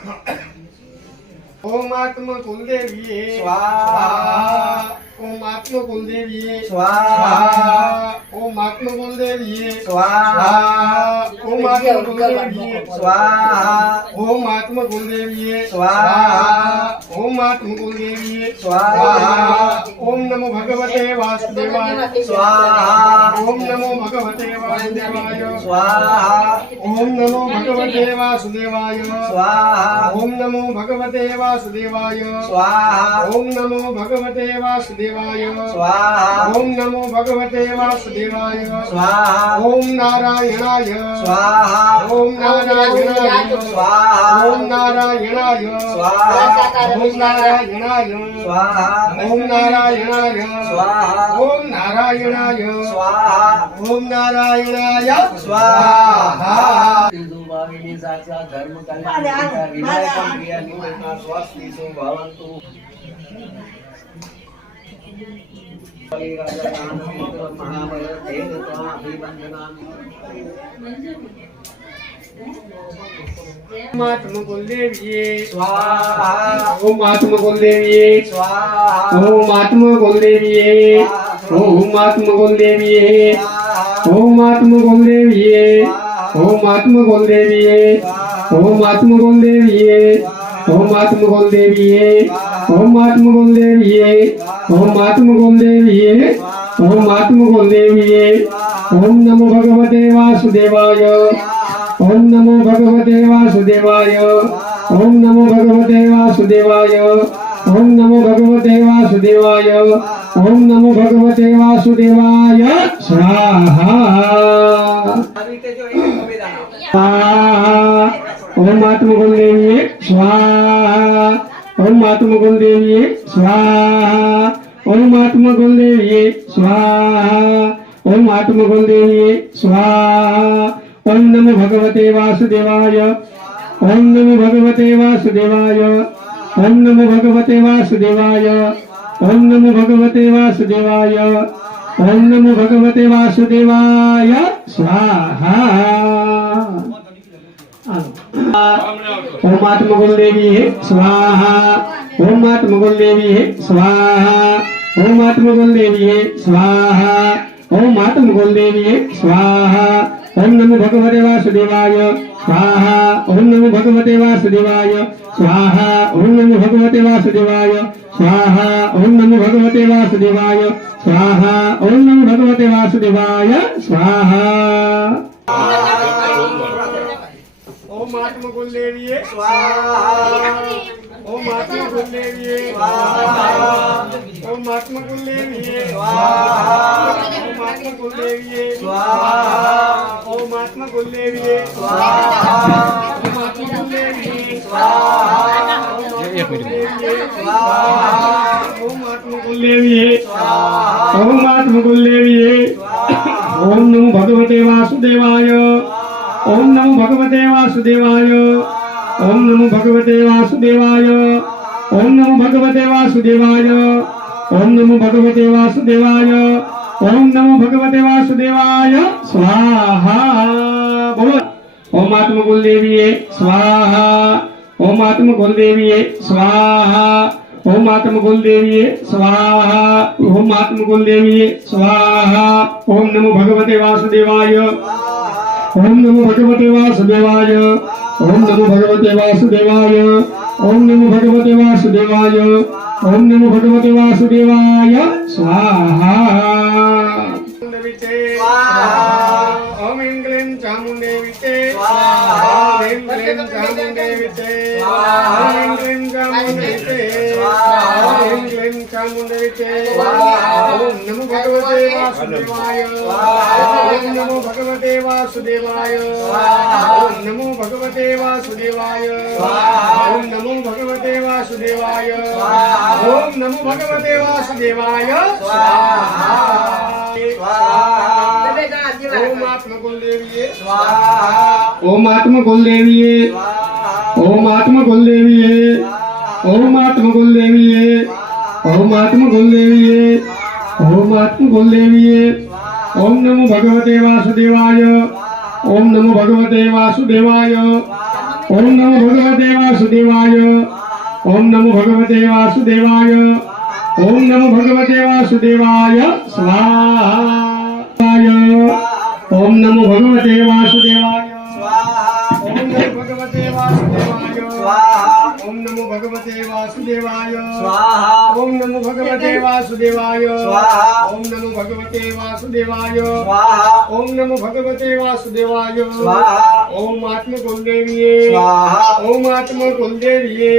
ओम आत्म कुलदेवी स्वाहा ओम आत्म कुलदेवी स्वाहा ओम आत्म कुलदेवी स्वाहा ओम आत्म कुलदेवी स्वाहा ओम आत्म कुलदेवी स्वाहा ओम आत्म कुलदेवी स्वाहा ओम नमो भगवते वासुदेवाय स्वाहा ओम नमो भगवते वासुदेवाय स्वाहा ओम नमो भगवते वासुदेवाय स्वाहा ओम नमो भगवते वासुदेवाय स्वाहा ओम नमो भगवते वासुदेवाय स्वाहा ओम नमो भगवते वासुदेवाय स्वाहा ओम नारायणाय स्वाहा ओम नारायणाय स्वाहा ओम नारायणाय स्वाहा ओम नारायणाय स्वाहा ओम नारायणाय स्वाहा ओम नारायणाय स्वाहा ओम नारायणाय स्वाहा वाहिनी साक्षात् धर्म कल्याण विनायकं क्रिया निमित्तं स्वस्ति भवन्तु महाबल देवता अभिवंदनामि ओम आत्म कुलदेवी स्वाहा ओम आत्म कुलदेवी स्वाहा ओम आत्म कुलदेवी ओम आत्म कुलदेवी ओम आत्म कुलदेवी ओम आत्म कुलदेवी ओम आत्म कुलदेवी ओम आत्म कुलदेवी ओम आत्म कुलदेवी ओम आत्म कुलदेवी ओम आत्म कुलदेवी ओम नमो भगवते वासुदेवाय ओम नमो भगवते वासुदेवाय ओम नमो भगवते वासुदेवाय ओम नमो भगवते वासुदेवाय ओम नमो भगवते वासुदेवाय स्वाहा स्वाहा ओम आत्म कुलदेवी स्वाहा ओम आत्म कुलदेवी स्वाहा ओम आत्म कुलदेवी स्वाहा ओम आत्म कुलदेवी स्वाहा ओम नमो भगवते वासुदेवाय ओम नमो भगवते वासुदेवाय ओम नमो भगवते वासुदेवाय ओम नमो भगवते वासुदेवाय ओम नमो भगवते वासुदेवाय स्वाहा ओम आत्म कुलदेवी स्वाहा ओम आत्म कुलदेवी स्वाहा ओम आत्म कुलदेवी स्वाहा ओम आत्म कुलदेवी स्वाहा ओम नमो भगवते वासुदेवाय स्वाहा ओम नमो भगवते वासुदेवाय स्वाहा ओम नमो भगवते वासुदेवाय स्वाहा ओम नमो भगवते वासुदेवाय स्वाहा ओम नमो भगवते वासुदेवाय स्वाहा ओम आत्म कुलदेवी स्वाहा ओम आत्म कुलदेवी स्वाहा ओम आत्म कुलदेवी स्वाहा ओम आत्म कुलदेवी स्वाहा ओम आत्म कुलदेवी स्वाहा ओम आत्म कुलदेवी स्वाहा ओम आत्म कुलदेवी स्वाहा ओम आत्म कुलदेवी ओम नमो भगवते वासुदेवाय ओम नमो भगवते वासुदेवाय ओम नमो भगवते वासुदेवाय ओम नमो भगवते वासुदेवाय ओम नमो भगवते वासुदेवाय ओम नमो भगवते वासुदेवाय स्वाहा बोलो ओम आत्म कुलदेवी स्वाहा ओम आत्म कुलदेवी स्वाहा ओम आत्म कुलदेवी स्वाहा ओम आत्म कुलदेवी स्वाहा ओम नमो भगवते वासुदेवाय ओम नमो भगवते वासुदेवाय ओम नमो भगवते वासुदेवाय ओम नमो भगवते वासुदेवाय ओम नमो भगवते वासुदेवाय स्वाहा ओम इंग्लिं चामुंडेविते ओम इंग्लिं चामुंडेविते ओम इंग्लिं चामुंडेविते ओम इंग्लिं चामुंडेविते ओम नमो भगवते वासुदेवाय ओम नमो भगवते वासुदेवाय ओम नमो भगवते वासुदेवाय ओम नमो भगवते वासुदेवाय ओम नमो भगवते वासुदेवाय स्वाहा ओम आत्म कुलदेवी स्वाहा ओम आत्म कुलदेवी ओम आत्म कुलदेवी ओम आत्म कुलदेवी ओम आत्म कुलदेवी ओम आत्म कुलदेवी ओम नमो भगवते वासुदेवाय ओम नमो भगवते वासुदेवाय ओम नमो भगवते वासुदेवाय ओम नमो भगवते वासुदेवाय ओम नमो भगवते वासुदेवाय स्वाहा ओम नमो भगवते वासुदेवाय ओम नमो भगवते वासुदेवाय ओम नमो भगवते वासुदेवाय ओम नमो भगवते वासुदेवाय ओम नमो भगवते वासुदेवाय ओम नमो भगवते वासुदेवाय ओम आत्मकुलदेवीये ओम आत्मकुलदेवीये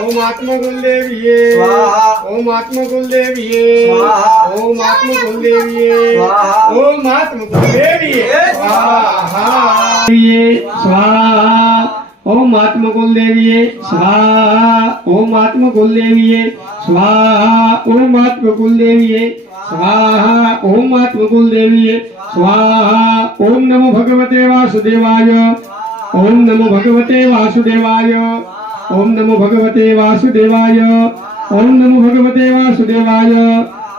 ओम आत्मकुलदेवीये ओम आत्मकुलदेवीये ओम आत्मकुलदेवीये ओम आत्मकुलदेवीये स्वाहा स्वाहा ओम आत्मकुलदेवीये स्वाहा ओम आत्मकुलदेवीये स्वाहा ओम आत्मकुलदेवीये स्वाहा ओम आत्मकुलदेवीये स्वाहा ओम नमो भगवते वासुदेवाय ओम नमो भगवते वासुदेवाय ओम नमो भगवते वासुदेवाय ओम नमो भगवते वासुदेवाय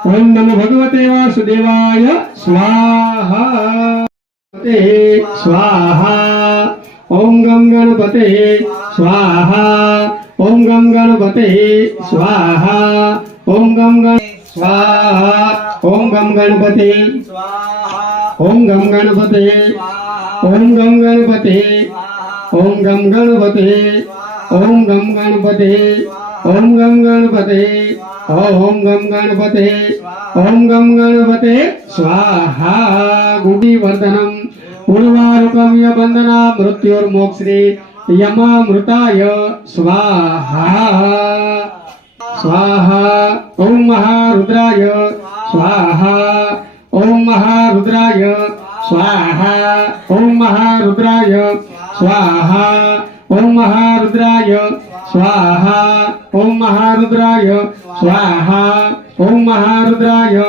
ओम नमो भगवते वासुदेवाय स्वाहा स्वाहा ओम गम गणपते स्वाहा ओम गम गणपते स्वाहा ओम गम गण स्वाहा ओम गम गणपते ओम गम गणपते ओम गम गणपते ओम गम गणपते ओम गम गणपते ओम गम गणपते ओम गम गणपते ओम गम गणपते स्वाहा गुडी वर्धनम उर्वारुकम यबंधना मृत्युर्मोक्षे यमामृताय स्वाहा स्वाहा ओम महारुद्राय स्वाहा ओम महारुद्राय स्वाहा ओम महारुद्राय स्वाहा ओम महारुद्राय स्वाहा ओम महारुद्राय स्वाहा ओम महारुद्राय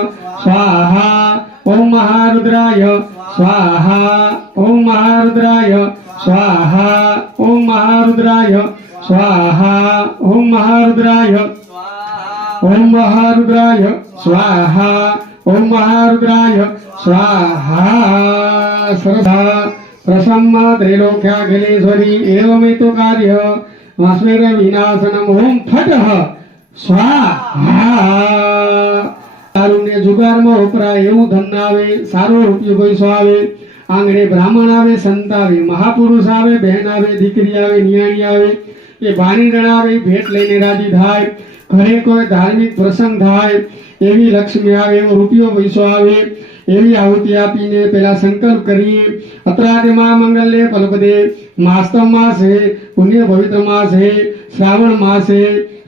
स्वाहा ओम महारुद्राय स्वाहा ओम महारुद्राय स्वाहा ओम महारुद्राय स्वाहा ओम महारुद्राय ओम महारुद्राय स्वाहा ओम महारुद्राय स्वाहा सरदा प्रसन्न त्रैलोक्याखिलेश्वरी एवमेतो कार्य अस्मेर विनाशनम ओम फटः स्वाहा તારુને જુગારમાં વપરાય એવું ધન આવે સારો રૂપિયો પૈસો આવે આંગણે બ્રાહ્મણ આવે સંત આવે મહાપુરુષ આવે બહેન આવે દીકરી આવે નિયાણી આવે એ ભાણીગણ આવે ભેટ લઈને રાજી થાય ઘરે કોઈ ધાર્મિક પ્રસંગ થાય એવી લક્ષ્મી આવે એવો રૂપિયો પૈસો આવે એવી આહુતિ આપીને પેલા સંકલ્પ કરીએ અત્રાદિ મહામંગલ્ય ફલપદે માસ્તવ માસે પુણ્ય પવિત્ર માસે શ્રાવણ માસે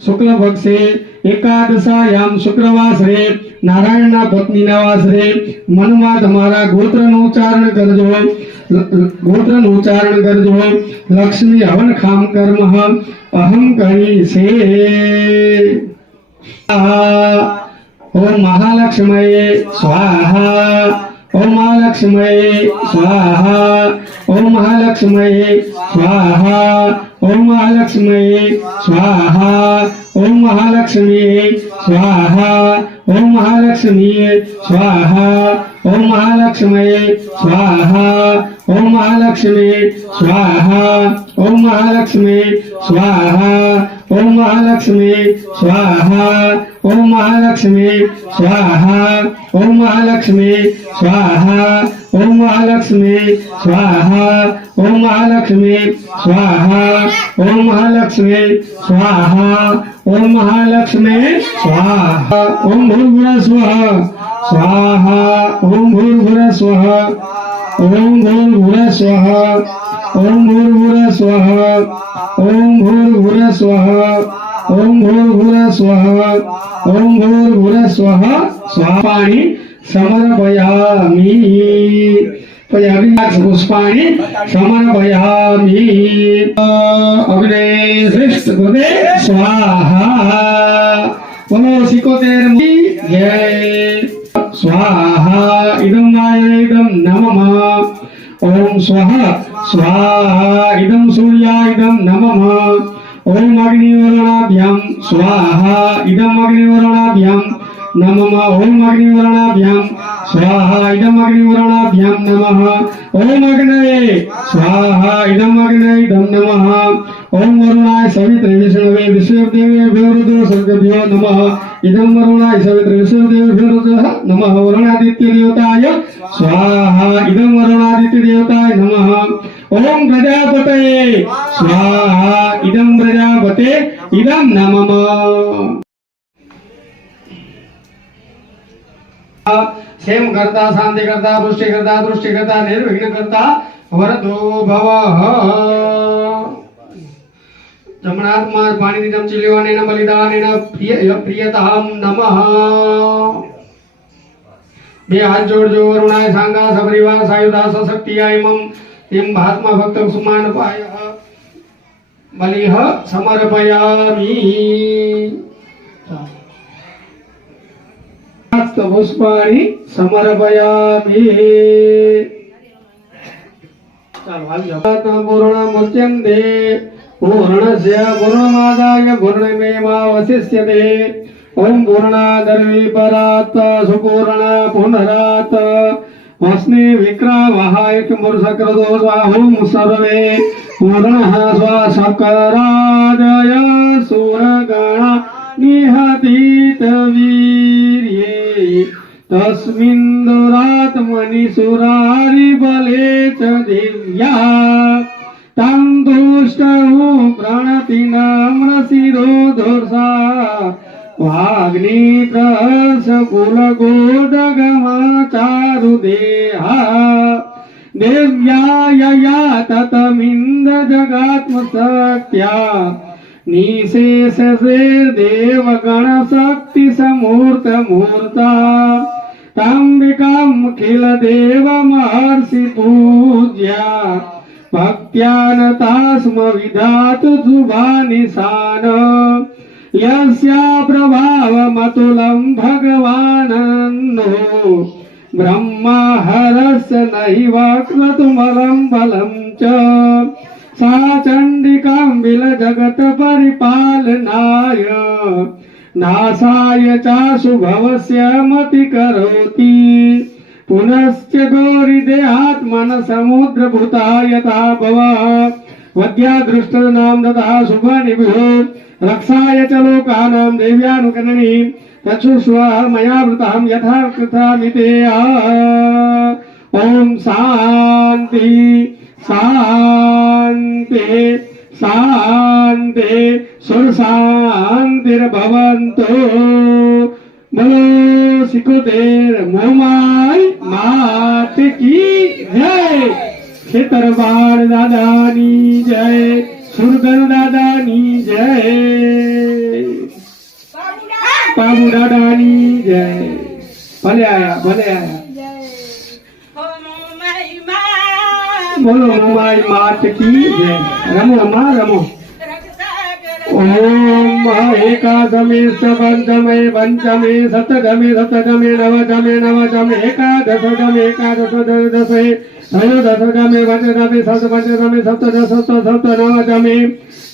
શુક્લ પક્ષે એકાદશાયામ શુક્રવાસરે નારાયણના પત્નીના વાસરે મનમાં તમારા ગોત્રનું ઉચ્ચારણ કરજો ગોત્રનું ઉચ્ચારણ કરજો લક્ષ્મી હવન ખામ કર્મ અહમ કરી છે ओम महालक्ष्मये स्वाहा ओम महालक्ष्मये स्वाहा ओम महालक्ष्मये स्वाहा ओम महालक्ष्मये स्वाहा ओम महालक्ष्मये स्वाहा ओम महालक्ष्मये स्वाहा ओम महालक्ष्मये स्वाहा ओम महालक्ष्मये स्वाहा ओम महालक्ष्मये स्वाहा ओम महालक्ष्मये स्वाहा ओम महालक्ष्मये स्वाहा ओम महालक्ष्मये स्वाहा ओम महालक्ष्मये स्वाहा ओम महालक्ष्मये स्वाहा ओम महालक्ष्मये स्वाहा ओम महालक्ष्मये स्वाहा ओम भूर्भुवः स्वः स्वाहा ओम भूर्भुवः स्वः ओम भूर्भुवः स्वः ओम भूर्भुवः स्वः ओम भूर्भुवः स्वः ओम भूर्भुवः स्वः ओम भूर्भुवः स्वः स्वापाणि समर्पयामि पुष्पाणि समर्पयामि अग्ने श्रेष्ठ कृते स्वाहा बोलो सिकोतेर्मि जय स्वाहा इदं नारायणं नमः ओम स्वः स्वाहा इदं सूर्याय नमः ओम अग्निवर्णाभ्यां स्वाहा इदं अग्निवर्णाभ्यां नमः ओम अग्निवर्णाभ्याम स्वाहा इदम अग्निवर्णाभ्याम नमः ओम अग्नये स्वाहा इदम अग्नयेदम नमः ओम वरुणाय सवित्रे विष्णवे विश्वदेवेभ्यो रुद्र सर्गभ्यो नमः इदम वरुणाय सवित्रे विश्वदेवेभ्यो रुद्र नमः वरुणादित्य देवताय स्वाहा इदम वरुणादित्य देवताय नमः ओम प्रजापतये स्वाहा इदम प्रजापते इदम नमः क्षेम करता शांति करता पुष्टि करता दृष्टि करता निर्विघ्न करता वरदो भवः जमनात्मा पाणी चमची लेवाने न बलिदाने न प्रियताम नमः बे हाथ जोड़ो वरुणाय सांगा सपरिवार सायुधा सशक्तियाय मम तेम महात्मा भक्त सुमान पाय बलिह समर्पयामि पुष्पाणि समर्पयामि पूर्ण मुच्यन्ते पूर्णस्य पूर्णमादाय पूर्णमेवावशिष्यते ओम पूर्णादर्वी परात् सुपूर्ण पुनरात् वस्ने विक्रावहाय किमुर्सक्रदो स्वाहोम सर्वे पूर्णः स्वशकराजय सुरगणा निहतीत वीर्ये तस्मिन् दुरात्मनि सुरारि बले च दिव्या तं दुष्टौ प्रणतिनाम्रशिरो धोर्षा वाग्निप्रहर्ष कुलगोदगमाचारुदेहा देव्या यया ततमिन्द जगात्मशक्त्या निशेषे देवगण शक्ति समूर्त मूर्ता तांबिकां किल देव महर्षि पूज्या भक्त्यानतास्म विधातु जुबानिशान यस्या प्रभावमतुलं भगवानन्नो ब्रह्मा हरस्य नैव क्रतुमलं बलं च सा चण्डिकाम्बिल जगत परिपालनाय नाशाय चाशुभवस्य मति करोति पुनश्च गौरीदेहात्मन समुद्रभूता यथा भव वद्यादृष्टनाम तथा शुभनिभ्यो रक्षाय च लोकानां देव्यानुकरणी चक्षुष्व मया वृतां यथा कृतामिते ओम शांति शांति शांति सुरशांतिर्भवन्तु बोलो सिकुदेर मोमाई मात की जय खेतरबाड़ दादानी जय सुरगन दादानी जय बाबू दादानी जय भले आया बोलो मोमाई मात की जय रमो अम्मा रमो ओम एकादमे पंचमे पंचमे सप्तमे सप्तमे नवदमे नवदमे एकादशमे एकादशदशे त्रयोदशमे पंचदमे सप्तपंचदमे सप्तदश सप्त नवदमे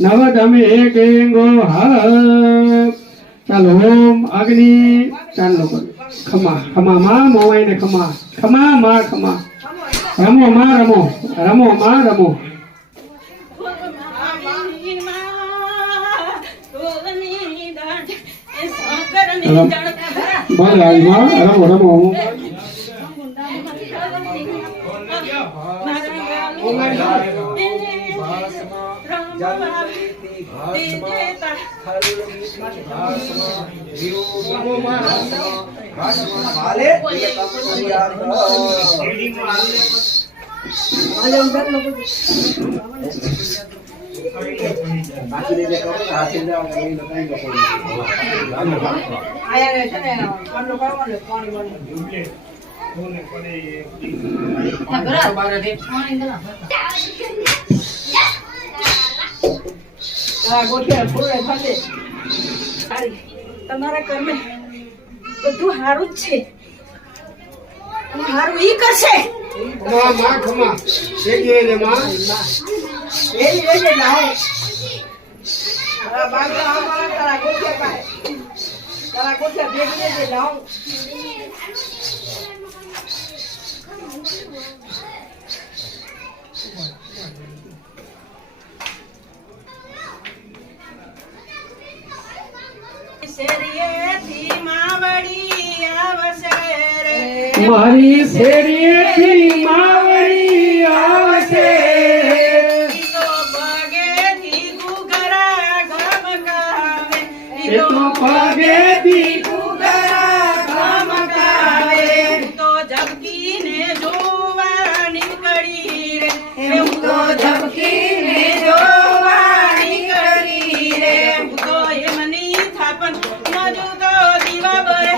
नवदमे एकेंगो ચાલો ઓમ અગ્નિ ચાલો ખમા ખમા માં મોવાઈને ખમા ખમા માં ખમા રમો માં રમો રમો માં રમો ભલે આવી માં રમો રમો તમારા ઘરમે બધું હારું જ છે અને હારું ઈ કરશે માં માં ખમા શેગી ને માં એની વેજે ના હે આ બાગા અમારા તારા ગોઠે પાય તારા ગોઠિયા ભેગી લેજે લાવ. શેરીએથી માવડી આવશે રે. મારી શેરીએથી માવડી આવશે તો પગેથી ઘૂઘરા ઘમકાવે. એ તો પગેથી ઘમકાવે. તો ઝબકીને જોવા નીકળી રે. હું તો ઝબકીને જોવા નીકળી રે. હું તો એમની થાપન નજુતો દીવા બરે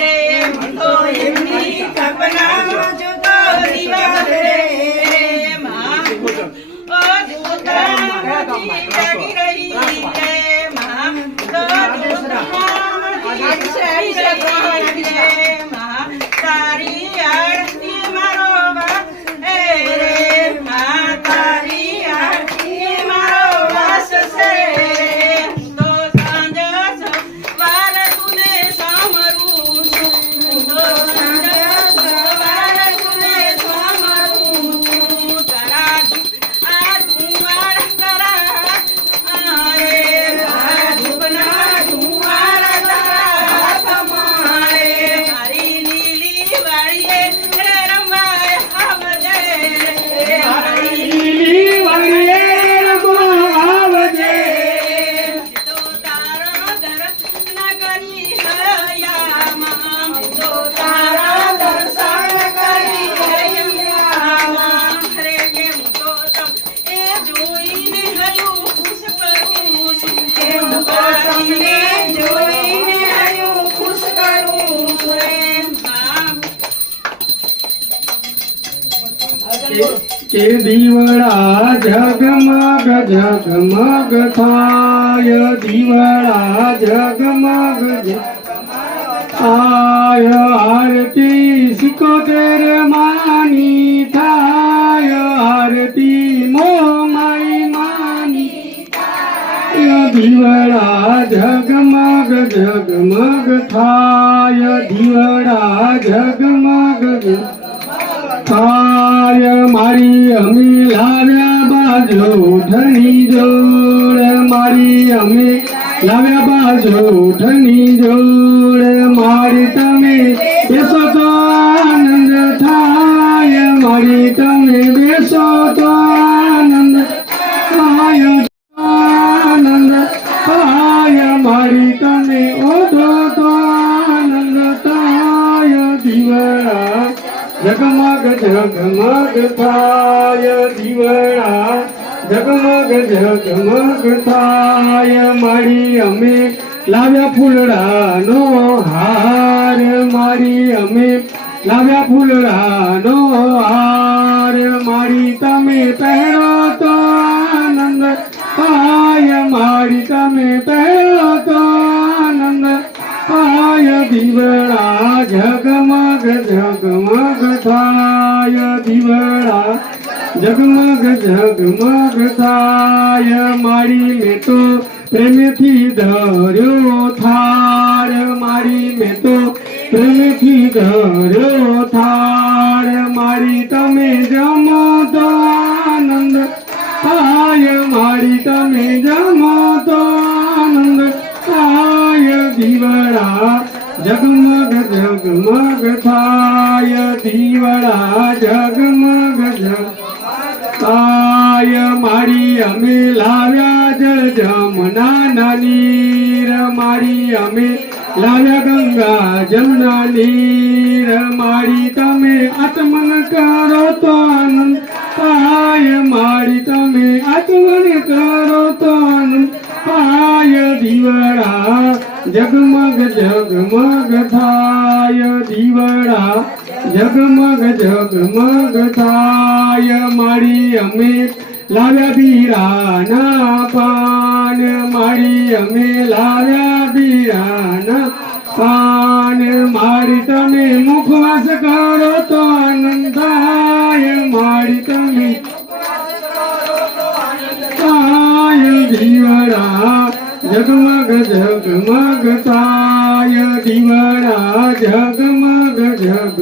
રે. હું તો એમની થાપના નજુતો દીવા બરે રે. માં ઓ જોતામાંથી જાગી રહી રે. માં તો જોતામાંથી જાગી રહી રે. માં તારી આરતી મારો વાસ એ રે. માં તારી આરતી મારો વાસ છે. તો સાંજ સવાર તુને સામરું છું. તો સાંજ સવાર તુને સામરું છું. તારા આ ધુમાર તારા રે. તારા ધૂપના ધુમાર તારા તમારે. તારી લીલી વાળીએ રે રમવા આવજે રે. મારી લીલી વાળીએ રમવા આવજે. તો તારા દર્શન કરી હૈયામાં. તો તારા દર્શન કરી હૈયામાં. રે કે હું તો તમ એ જોઈને હયું ખુશ કરું છું. હું તો તમને જોઈને હયું ખુશ કરું છું રે. કે દીવડા જગમગ જગમગ થાય. દીવડા જગમગ આય આરતી 77 માની થાય. આરતી મોમાઈ માની થાય. દીવડા જગમગ જગમગ થાય. દીવડા જગમગ થાય. મારી અમી લાવ્યા બાજુ ઠની જોડ. મારી અમી લાવ્યા બાજુ ઠની જોડ. મારી તમે બેસો તો આનંદ થાય. મારી તમે બેસો તો આનંદ થાય. આનંદ થાય. મારી તમે ઓઢો તો આનંદ થાય. દીવડા જગમગ જગમગ થાય. દીવડા જગમગ જગમગ થાય. મારી અમે લાવ્યા ફૂલડાનો હાર. મારી અમે લાવ્યા ફૂલડાનો હાર. મારી તમે પહેરો તો આનંદ થાય. મારી તમે પહેરો તો આનંદ થાય. દીવડા જગમગ જગમગ થાય. દીવડા જગમગ જગમગ થાય. મારી મેં તો પ્રેમથી ધર્યો થાળ. મારી મેં તો પ્રેમથી ધર્યો થાળ. મારી તમે જમો તો આનંદ થાય. મારી તમે જમો તો આનંદ થાય. દીવડા જગમગ જગમગ થાય. દીવડા જગમગ થાય. મારી અમે લાવ્યા જળ જમના નીર. મારી અમે લાવ્યા ગંગા જમના નીર. મારી તમે આચમન કરો તો આનંદ થાય. મારી તમે આચમન કરો તો આનંદ થાય. દીવડા જગમગ જગમગ થાય. દીવડા જગમગ જગમગ થાય. મારી અમે લાવ્યા બીરાના પાન. મારી અમે લાવ્યા બીરાના પાન. મારી તમે મુખવાસ કરો તો આનંદ થાય. મારી તમે થાય. દીવડા જગમગ જગમગ થાય. જગમગ જગ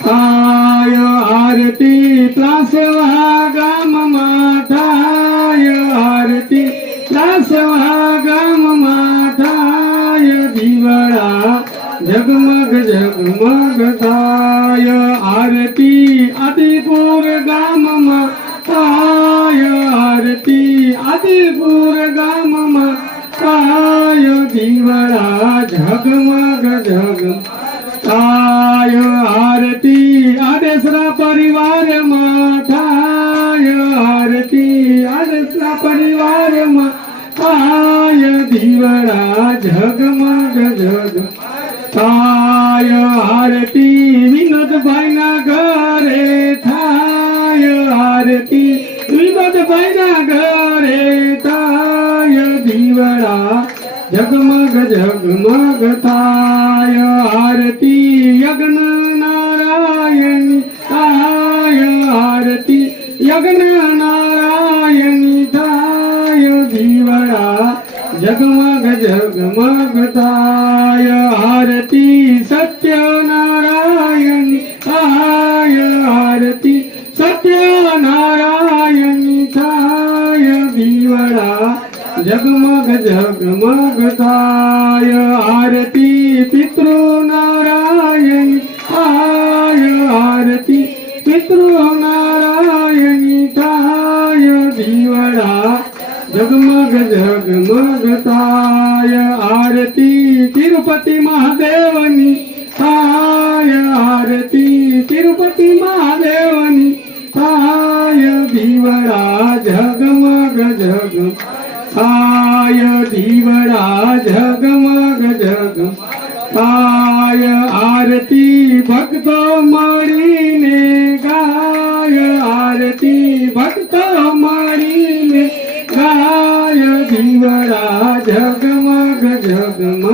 થાય આરતી ત્રાસવા ગામમાં થાય આરતી ત્રાસવા ગામમાં થાય દીવડા જગમગ જગમગ થાય આરતી આદિપુર ગામમાં થાય આરતી આદિપુર ગામમાં થાય દીવડા જગમગ જગ થાય આરતી આદેશરા પરિવારમાં થાય આરતી આદેશરા પરિવારમાં થાય દીવડા જગમગ જગ થાય આરતી વિનોદભાઈના ઘરે થાય આરતી વિનોદભાઈના ઘરે થાય દીવડા જગમગ જગમગ થાય આરતી યજ્ઞ નારાયણી થાય આરતી યજ્ઞ નારાયણી થાય દીવડા જગમગ જગમગ થાય આરતી સત્યનારાયણી થાય આરતી સત્યનારાયણી થાય દીવડા જગમગ જગમગ થાય આરતી પિતૃનારાયણી થાય આરતી પિતૃનારાયણી થાય દીવડા જગમગ જગમગ થાય આરતી તિરુપતિ મહાદેવની થાય આરતી તિરુપતિ મહાદેવની થાય દીવડા જગમગ જગ થાય દીવડા જગમગ જગ થાય આરતી ભક્તો મળીને ગાય આરતી ભક્તો મળીને ગાય દીવડા જગમગ જગમગ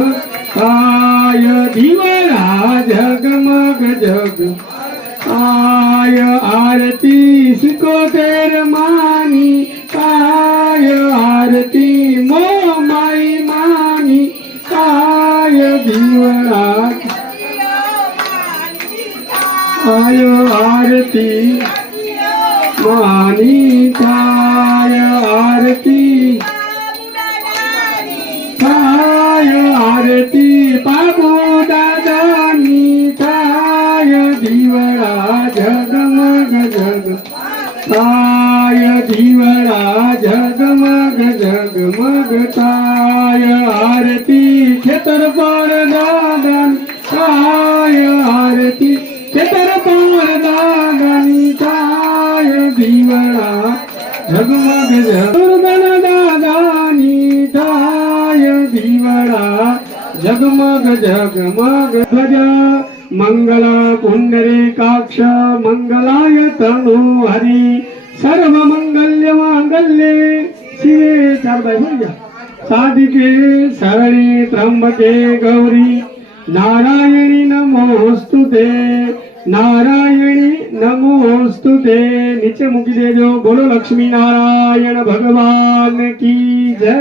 થાય દીવડા જગમગ જગ થાય આરતી 75 માની થાય આરતી મોમાઈ માની થાય દીવડા થાય આરતી માની થાય આરતી થાય આરતી બાબુ દાદાની થાય દીવડા જગમગ જગ થાય દીવડા જગમગ જગમગ થાય આરતી ખેતર પર દાદાની થાય આરતી ખેતર પર દાદાની થાય દીવડા જગમગ જગમગ દાદાની થાય દીવડા જગમગ જગમગ ભજ મંગલ પુંડરીકાક્ષ મંગલાય તનુ હરિ સર્વ મંગલ્ય માંગલ્યે શિવે ચારબાઈ બોલી જા સાધિકે શરણે ત્રંબકે ગૌરી નારાયણી નમોસ્તુતે નારાયણી નમોસ્તુતે નીચે મૂકી દેજો બોલો લક્ષ્મી નારાયણ ભગવાન કી જય